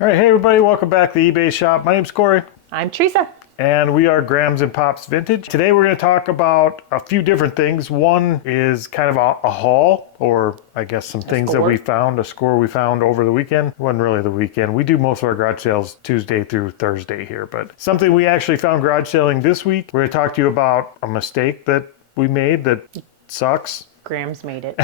All right, hey everybody, welcome back to the eBay shop. My name's Corey. I'm Teresa. And we are Grams and Pops Vintage. Today we're going to talk about a few different things. One is kind of a haul, or I guess some things that we found, a score we found over the weekend. It wasn't really the weekend. We do most of our garage sales Tuesday through Thursday here, but something we actually found garage selling this week. We're going to talk to you about a mistake that we made that sucks. Grams made it.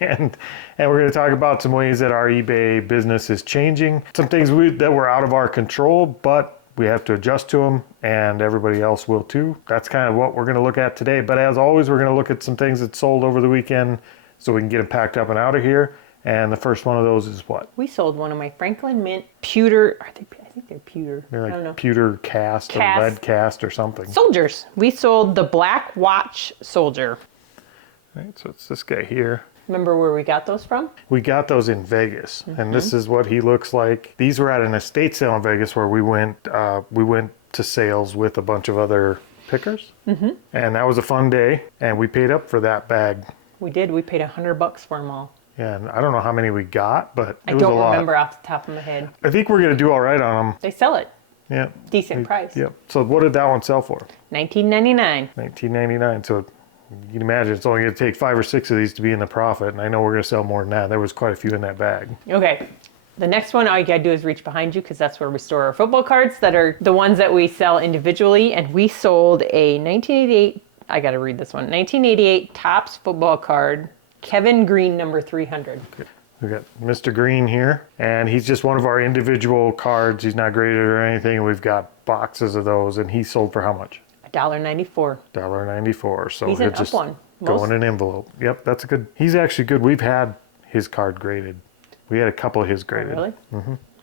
and we're going to talk about some ways that our eBay business is changing. Some things that were out of our control, but we have to adjust to them, and everybody else will too. That's kind of what we're going to look at today. But as always, we're going to look at some things that sold over the weekend so we can get them packed up and out of here. And the first one of those is what? We sold one of my Franklin Mint pewter, I think they're pewter. They're like I don't know. pewter cast or lead cast or something. Soldiers. We sold the Black Watch Soldier. Right, so it's this guy here. Remember where we got those from? We got those in Vegas, and this is what he looks like. These were at an estate sale in Vegas where we went to sales with a bunch of other pickers, and that was a fun day, and we paid up for that bag. We did. We paid $100 for them all. Yeah, and I don't know how many we got, but it was a lot. I don't remember off the top of my head. I think we're going to do all right on them. They sell it. Yeah. Decent price. Yep. So what did that one sell for? $19.99. $19.99. So you can imagine it's only going to take 5 or 6 of these to be in the profit, and I know we're going to sell more than that. There was quite a few in that bag. Okay. The next one, all you gotta do is reach behind you because that's where we store our football cards that are the ones that we sell individually. And we sold a 1988, I gotta read this one, 1988 Topps football card, Kevin Green, number 300. Okay. We got Mr. Green here, and he's just one of our individual cards. He's not graded or anything. We've got boxes of those, and he sold for how much? $1.94. $1.94. So he's he'll an just up one. go in an envelope. Yep, that's a good. He's actually good. We've had his card graded. We had a couple of his graded. Oh, really?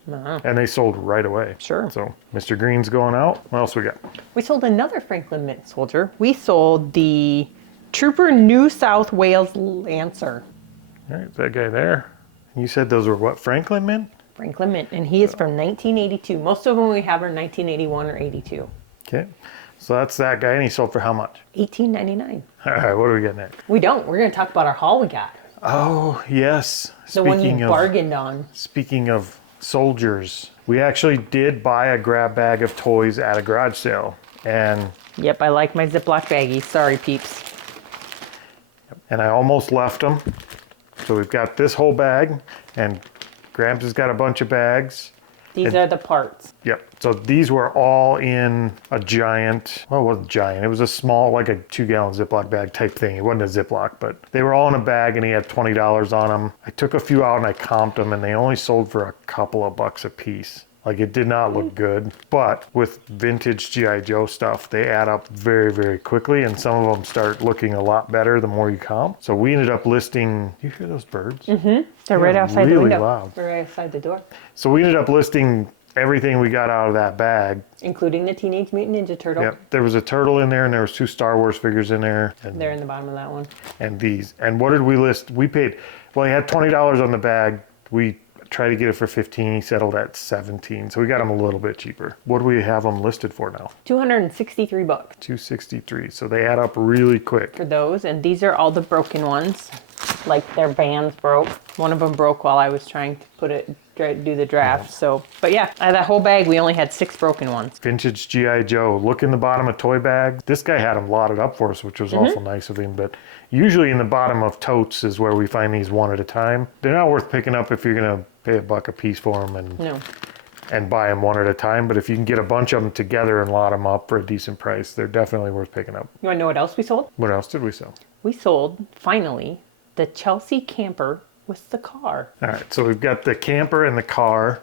Mm-hmm. And they sold right away. Sure. So Mr. Green's going out. What else we got? We sold another Franklin Mint Soldier. We sold the Trooper New South Wales Lancer. All right, that guy there. You said those were what, Franklin Mint? Franklin Mint, and he is from 1982. Most of them we have are 1981 or 82. Okay. So that's that guy, and he sold for how much? $18.99. All right, what do we get next? We don't. We're going to talk about our haul we got. Oh, yes. The one you bargained on. Speaking of soldiers, we actually did buy a grab bag of toys at a garage sale. And yep, I like my Ziploc baggies. Sorry, peeps. And I almost left them. So we've got this whole bag, and Gramps has got a bunch of bags. These are the parts. Yep. So these were all in a giant, well, it wasn't giant. It was a small, like a 2-gallon Ziploc bag type thing. It wasn't a Ziploc, but they were all in a bag, and he had $20 on them. I took a few out and I comped them, and they only sold for a couple of bucks a piece. Like, it did not look good. But with vintage G.I. Joe stuff, they add up very, very quickly, and some of them start looking a lot better the more you comp. So we ended up listing, do you hear those birds? Mm-hmm. They're right outside the window. Loud. They're right outside the door. So we ended up listing everything we got out of that bag. Including the Teenage Mutant Ninja Turtle. Yep. There was a turtle in there, and there was 2 Star Wars figures in there. And they're in the bottom of that one. And these. And what did we list? We paid, well, he had $20 on the bag. We tried to get it for $15. He settled at $17. So we got him a little bit cheaper. What do we have them listed for now? $263. $263. So they add up really quick. For those, and these are all the broken ones. Like their bands broke. One of them broke while I was trying to do the draft. So, but yeah, out of that whole bag, we only had 6 broken ones. Vintage G.I. Joe. Look in the bottom of toy bags. This guy had them lotted up for us, which was awful nice of him. But usually in the bottom of totes is where we find these one at a time. They're not worth picking up if you're going to pay $1 a piece for them and buy them one at a time. But if you can get a bunch of them together and lot them up for a decent price, they're definitely worth picking up. You want to know what else we sold? What else did we sell? We sold, finally, the Chelsea camper with the car. All right, so we've got the camper and the car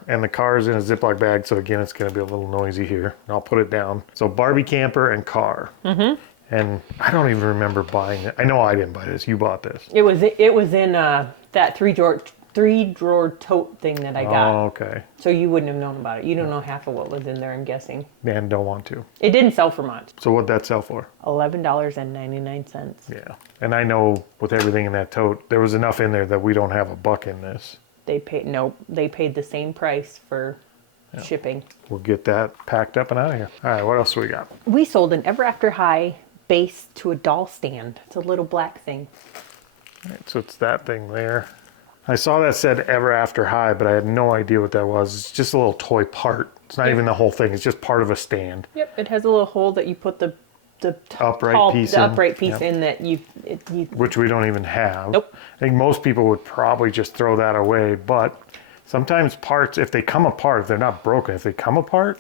is in a Ziploc bag, so again, it's gonna be a little noisy here. I'll put it down. So Barbie camper and car. And I don't even remember buying it. I know I didn't buy this, you bought this. It was in that three drawer tote thing that I got. Oh, okay. So you wouldn't have known about it. You don't know half of what was in there, I'm guessing. Man, don't want to. It didn't sell for much. So what'd that sell for? $11.99. Yeah, and I know with everything in that tote, there was enough in there that we don't have a buck in this. They paid the same price for shipping. We'll get that packed up and out of here. All right, what else do we got? We sold an Everafter High base to a doll stand. It's a little black thing. All right, so it's that thing there. I saw that said Everafter High, but I had no idea what that was. It's just a little toy part. It's not even the whole thing. It's just part of a stand. Yep, it has a little hole that you put the Upright piece in. upright piece Yep. in that you Which we don't even have. Nope. I think most people would probably just throw that away, but sometimes parts, if they come apart, if they're not broken, if they come apart,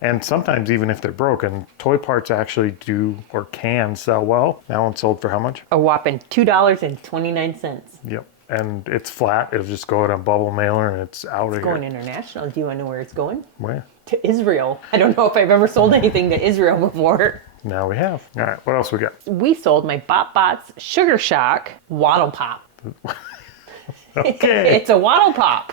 and sometimes even if they're broken, toy parts actually do or can sell well. That one sold for how much? a whopping $2.29. Yep. And it's flat. It'll just go in a bubble mailer and it's out of here. Going international. Do you want to know where it's going? Where? To Israel. I don't know if I've ever sold anything to Israel before. Now we have. All right. What else we got? We sold my BotBots Sugar Shock Waddle Pop. Okay. It's a Waddle Pop.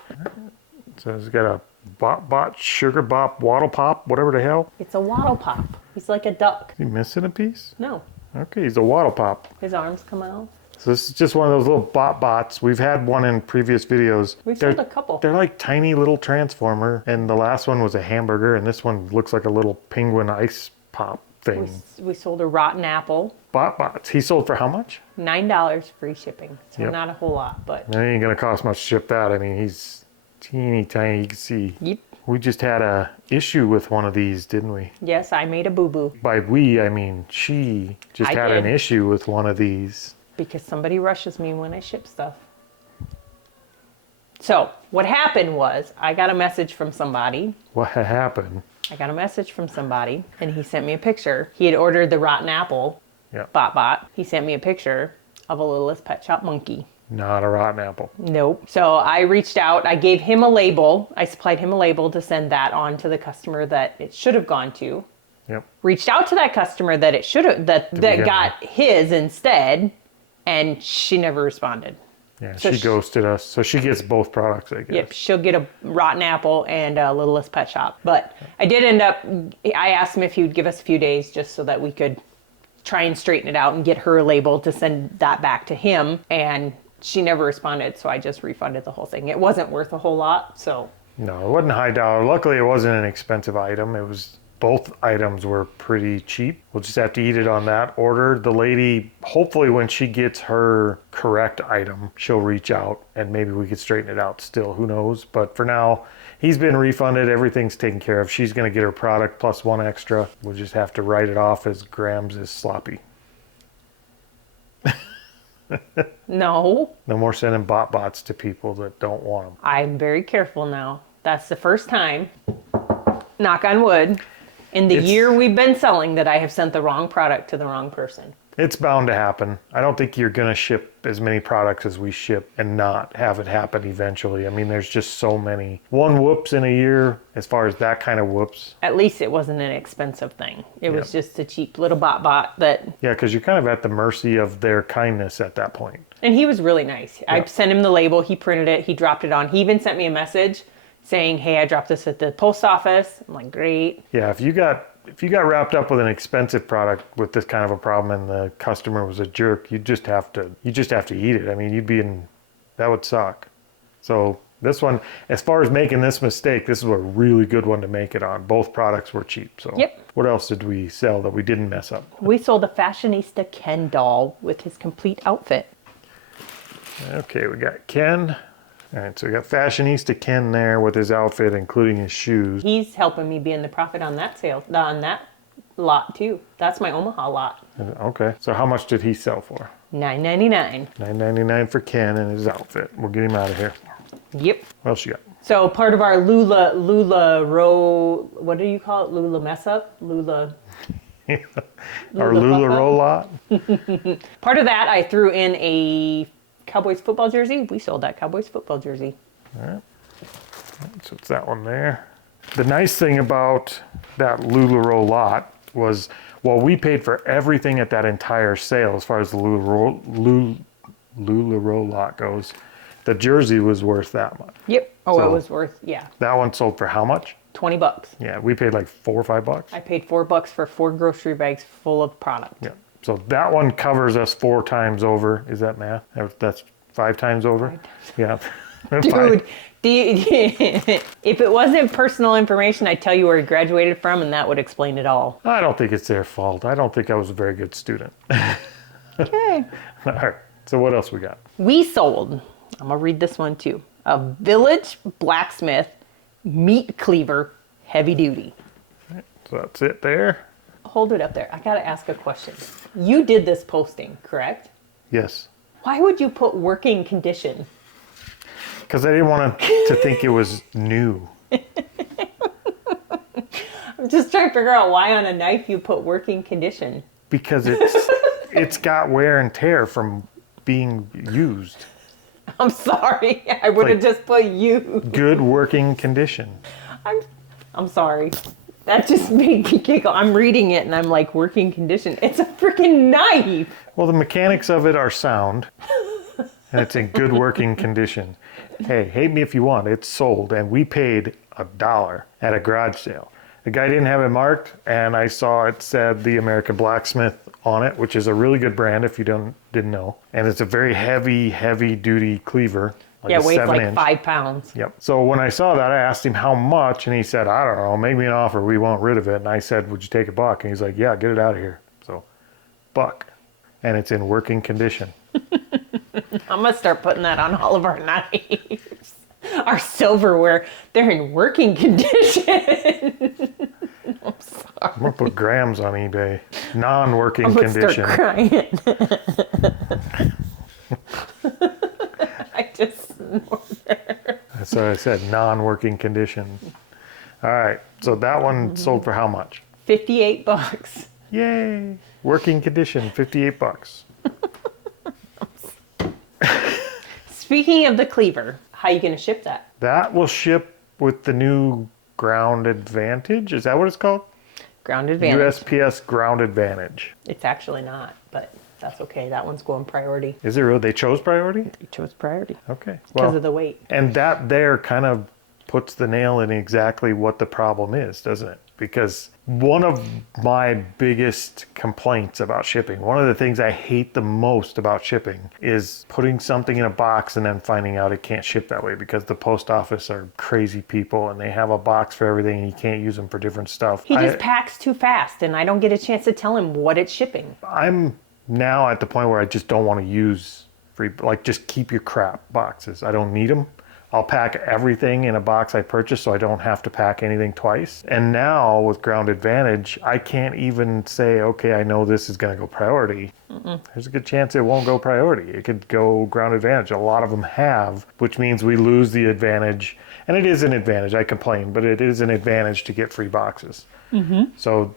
So it's got a bot, sugar bop, waddle pop, whatever the hell. It's a Waddle Pop. He's like a duck. Is he missing a piece? No, Okay, he's a waddle pop. his arms come out. So this is just one of those little bots. We've had one in previous videos. We've sold a couple. They're like tiny little transformer, and the last one was a hamburger, and this one looks like a little penguin ice pop thing. We sold a rotten apple. Bots. He sold for how much? $9 free shipping. So Yep. not a whole lot, but It ain't gonna cost much to ship that. I mean, he's teeny tiny. You can see. yep. We just had a issue with one of these, didn't we? Yes, I made a boo-boo By we, I mean she just I had an did. issue with one of these. because somebody rushes me when I ship stuff. So what happened was I got a message from somebody. What had happened? I got a message from somebody, and he sent me a picture. He had ordered the rotten apple, Yeah. Bot. He sent me a picture of a Littlest Pet Shop monkey. Not a rotten apple. Nope. So I reached out. I gave him a label. I supplied him a label to send that on to the customer that it should have gone to. Yep. Reached out to that customer that it should have that begin got his instead, and she never responded. Yeah, So she ghosted us. So she gets both products, I guess. Yep, she'll get a rotten apple and a Littlest Pet Shop. But I did end up, I asked him if he would give us a few days just so that we could try and straighten it out and get her a label to send that back to him. And she never responded, so I just refunded the whole thing. It wasn't worth a whole lot, so. No, it wasn't high dollar. Luckily, it wasn't an expensive item. It was, both items were pretty cheap. We'll just have to eat it on that order. The lady, hopefully when she gets her correct item, she'll reach out and maybe we could straighten it out still. Who knows? But for now, he's been refunded. Everything's taken care of. She's going to get her product plus one extra. We'll just have to write it off as Grams is sloppy. No, No more sending bots to people that don't want them. I'm very careful now. That's the first time, knock on wood, in the It's- year we've been selling that I have sent the wrong product to the wrong person. It's bound to happen. I don't think you're going to ship as many products as we ship and not have it happen eventually. I mean, there's just so many. One whoops in a year, as far as that kind of whoops. At least it wasn't an expensive thing. It was Yep. just a cheap little bot that, Yeah, because you're kind of at the mercy of their kindness at that point. and he was really nice. I Yep. sent him the label, he printed it, he dropped it on. He even sent me a message saying, hey, I dropped this at the post office. I'm like, great. Yeah, if you got wrapped up with an expensive product with this kind of a problem and the customer was a jerk, you just have to eat it. I mean, that would suck. So this one, as far as making this mistake, this is a really good one to make it on. Both products were cheap. So Yep. What else did we sell that we didn't mess up? We sold a fashionista Ken doll with his complete outfit. Okay, we got Ken. All right, so we got fashionista Ken there with his outfit, including his shoes. He's helping me be in the profit on that on that lot too. That's my Omaha lot. Okay, so how much did he sell for? $9.99. $9.99 for Ken and his outfit. We'll get him out of here. Yep. What else you got? So part of our Lula row, what do you call it? Lula mess up? Lula. Our Lula roll lot. Part of that, I threw in a Cowboys football jersey. We sold that Cowboys football jersey. All right. So it's that one there. The nice thing about that LuLaRoe lot was, well, we paid for everything at that entire sale as far as the LuLaRoe lot goes. The jersey was worth that much. Yep. Oh, So- it was worth, yeah, That one sold for how much? $20. Yeah, we paid like $4 or $5. I paid $4 for 4 grocery bags full of product. Yeah. So that one covers us 4 times over. Is that math? That's 5 times over? Yeah. Dude, if it wasn't personal information, I'd tell you where he graduated from, and that would explain it all. I don't think it's their fault. I don't think I was a very good student. Okay. All right. So what else we got? We sold I'm going to read this one too. A Village Blacksmith Meat Cleaver Heavy Duty. So that's it there. Hold it up there. I got to ask a question. You did this posting, correct? Yes. Why would you put working condition? Because I didn't want to think it was new. I'm just trying to figure out why on a knife you put working condition. Because it's got wear and tear from being used. I'm sorry. I would have just put you. Good working condition. I'm sorry. That just made me giggle. I'm reading it and I'm like, working condition. It's a freaking knife. Well, the mechanics of it are sound, and it's in good working condition. Hey, hate me if you want. It's sold, and we paid $1 at a garage sale. The guy didn't have it marked, and I saw it said the American Blacksmith on it, which is a really good brand if you didn't know. And it's a very heavy duty cleaver. Like yeah, a weighs 7 like inch. 5 pounds. Yep. So when I saw that, I asked him how much, and he said, I don't know, make me an offer. We want rid of it. And I said, would you take $1? And he's like, yeah, get it out of here. So, $1. And it's in working condition. I'm going to start putting that on all of our knives. Our silverware, they're in working condition. I'm sorry. I'm going to put grams on eBay. Non-working I'm going to condition. start crying. I just snorted. That's what I said, non-working condition. All right. So that one sold for how much? $58. Yay. Working condition, $58. Speaking of the cleaver, how are you going to ship that? That will ship with the new Ground Advantage. Is that what it's called? Ground Advantage. USPS Ground Advantage. It's actually not, but that's okay. That one's going priority. Is it real? They chose priority? You chose priority Okay. because of the weight. And that there kind of puts the nail in exactly what the problem is, doesn't it? Because one of my biggest complaints about shipping, one of the things I hate the most about shipping is putting something in a box and then finding out it can't ship that way because the post office are crazy people and they have a box for everything and you can't use them for different stuff. He just packs too fast and I don't get a chance to tell him what it's shipping. I'm now at the point where I just don't want to use free, like just keep your crap boxes. I don't need them. I'll pack everything in a box I purchased so I don't have to pack anything twice. And now with Ground Advantage, I can't even say, okay, I know this is going to go priority. There's a good chance it won't go priority. It could go Ground Advantage. A lot of them have, which means we lose the advantage. And it is an advantage. I complain, but it is an advantage to get free boxes. So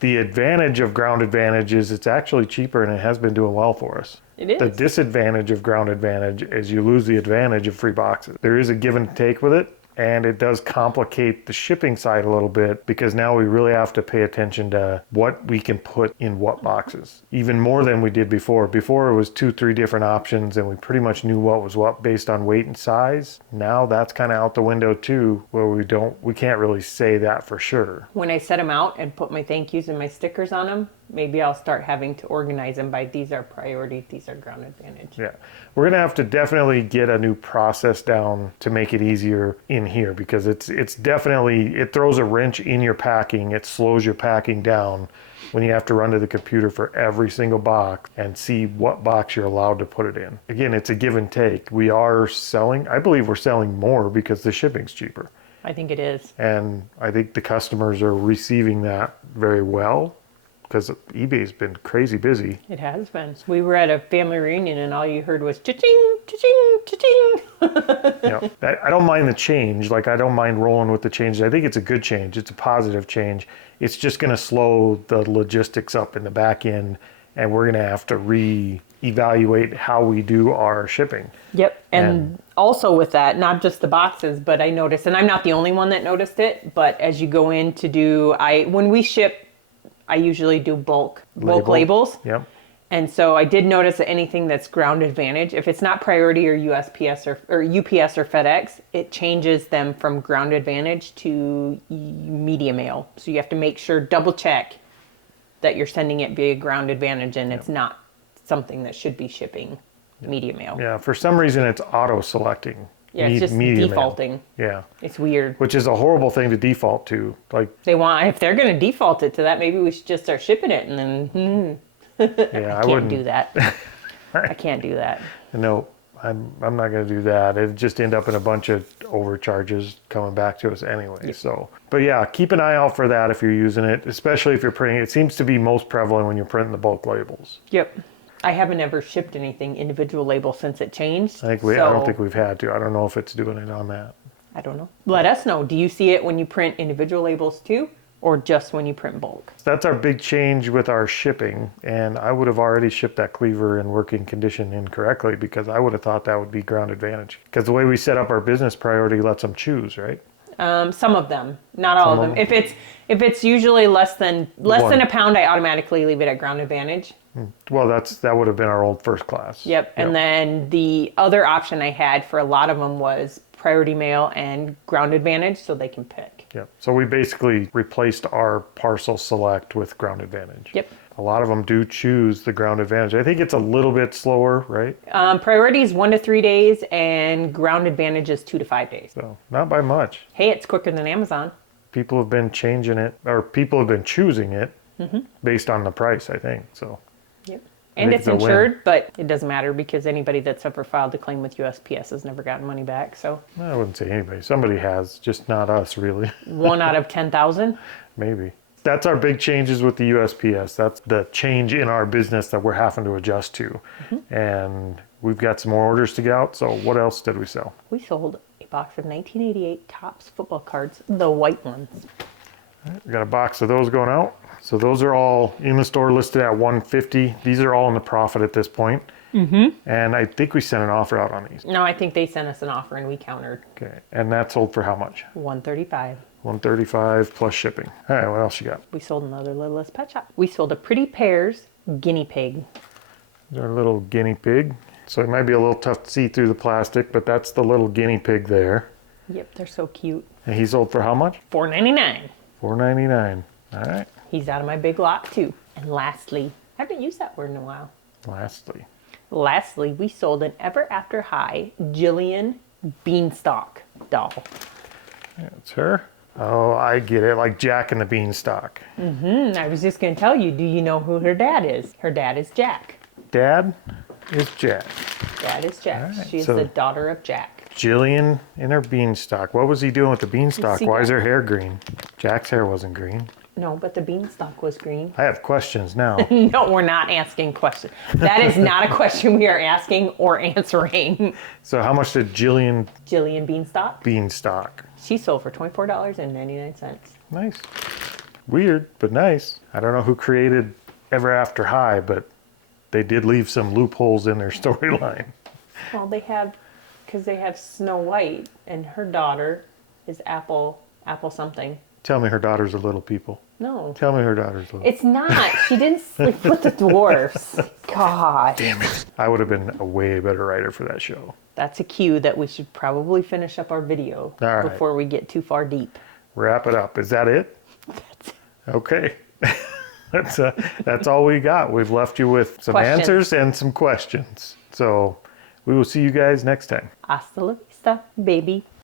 the advantage of Ground Advantage is it's actually cheaper and it has been doing well for us. It is. The disadvantage of Ground Advantage is you lose the advantage of free boxes. There is a give and take with it, and it does complicate the shipping side a little bit because now we really have to pay attention to what we can put in what boxes, even more than we did before. Before it was 2-3 different options and we pretty much knew what was what based on weight and size. Now that's kind of out the window too, where we can't really say that for sure. When I set them out and put my thank yous and my stickers on them, maybe I'll start having to organize them by these are priority, these are Ground Advantage. Yeah, we're gonna have to definitely get a new process down to make it easier in here because it's definitely, it throws a wrench in your packing. It slows your packing down when you have to run to the computer for every single box and see what box you're allowed to put it in. Again, it's a give and take. We are selling, I believe we're selling more because the shipping's cheaper. I think it is. And I think the customers are receiving that very well because eBay's been crazy busy. It has been. We were at a family reunion and all you heard was cha-ching, cha-ching, cha-ching. I don't mind the change. Like, I don't mind rolling with the change. I think it's a good change. It's a positive change. It's just going to slow the logistics up in the back end, and we're going to have to re-evaluate how we do our shipping. Yep. And also with that, not just the boxes, but I noticed, and I'm not the only one that noticed it, but as you go in to do, when we ship, I usually do bulk labels. Yep. And so I did notice that anything that's Ground Advantage, if it's not priority or USPS or UPS or FedEx, it changes them from Ground Advantage to media mail. So you have to make sure, double check that you're sending it via Ground Advantage and it's not something that should be shipping media mail. Yeah, for some reason it's auto-selecting. Yeah, it's just media defaulting. Mail. Yeah. It's weird. Which is a horrible thing to default to. Like, If they're going to default it to that, maybe we should just start shipping it and then yeah, I can't wouldn't do that. I can't do that. No. I'm not going to do that. It'd just end up in a bunch of overcharges coming back to us anyway. So, but yeah, keep an eye out for that if you're using it, especially if you're printing. It seems to be most prevalent when you're printing the bulk labels. Yep. I haven't ever shipped anything individual label since it changed. I don't think we've had to. I don't know if it's doing it on that. I don't know. Let us know. Do you see it when you print individual labels too, or just when you print bulk? That's our big change with our shipping, and I would have already shipped that cleaver in working condition incorrectly because I would have thought that would be ground advantage. Because the way we set up our business priority lets them choose, right? Some of them, not all of them. If it's usually less than a pound, I automatically leave it at ground advantage. Well, that would have been our old first class. Yep. And then the other option I had for a lot of them was priority mail and ground advantage, so they can pick. Yep. So we basically replaced our parcel select with ground advantage. Yep. A lot of them do choose the ground advantage. I think it's a little bit slower, right? Priority is 1 to 3 days, and ground advantage is 2 to 5 days. So not by much. Hey, it's quicker than Amazon. People have been changing it, or people have been choosing it based on the price, I think. So. Yep. And it's insured, but it doesn't matter because anybody that's ever filed a claim with USPS has never gotten money back. So I wouldn't say anybody. Somebody has, just not us, really. 1 out of 10,000. Maybe. That's our big changes with the USPS. That's the change in our business that we're having to adjust to. And we've got some more orders to get out. So what else did we sell? We sold a box of 1988 Topps football cards, the white ones. We got a box of those going out. So those are all in the store listed at $150. These are all in the profit at this point. And I think we sent an offer out on these. No, I think they sent us an offer and we countered. Okay. And that sold for how much? $135. $135 plus shipping. All right, what else you got? We sold another Littlest Pet Shop. We sold a Pretty Pears guinea pig. Our little guinea pig. So it might be a little tough to see through the plastic, but that's the little guinea pig there. Yep, they're so cute. And he sold for how much? $4.99. $4.99. All right. He's out of my big lot too. And lastly, I haven't used that word in a while. Lastly, we sold an Everafter High Jillian Beanstalk doll. That's her. Oh, I get it. Like Jack and the Beanstalk. I was just going to tell you, do you know who her dad is? Her dad is Jack. Dad is Jack. Dad is Jack. Right, She's so the daughter of Jack. Jillian and her beanstalk. What was he doing with the beanstalk? See Why is that? her hair green? Jack's hair wasn't green. No, but the beanstalk was green. I have questions now. No, we're not asking questions. That is not a question we are asking or answering. So how much did Jillian Beanstalk? Beanstalk? She sold for $24.99. Nice. Weird, but nice. I don't know who created Everafter High, but they did leave some loopholes in their storyline. Well, because they have Snow White, and her daughter is Apple something. Tell me her daughter's a little people. No. Tell me her daughter's a little. It's not. She didn't sleep with the dwarfs. Gosh. Damn it. I would have been a way better writer for that show. That's a cue that we should probably finish up our video All right. before we get too far deep. Wrap it up. Is that it? That's it. Okay. That's all we got. We've left you with some Questions. answers and some questions. So we will see you guys next time. Hasta la vista, baby.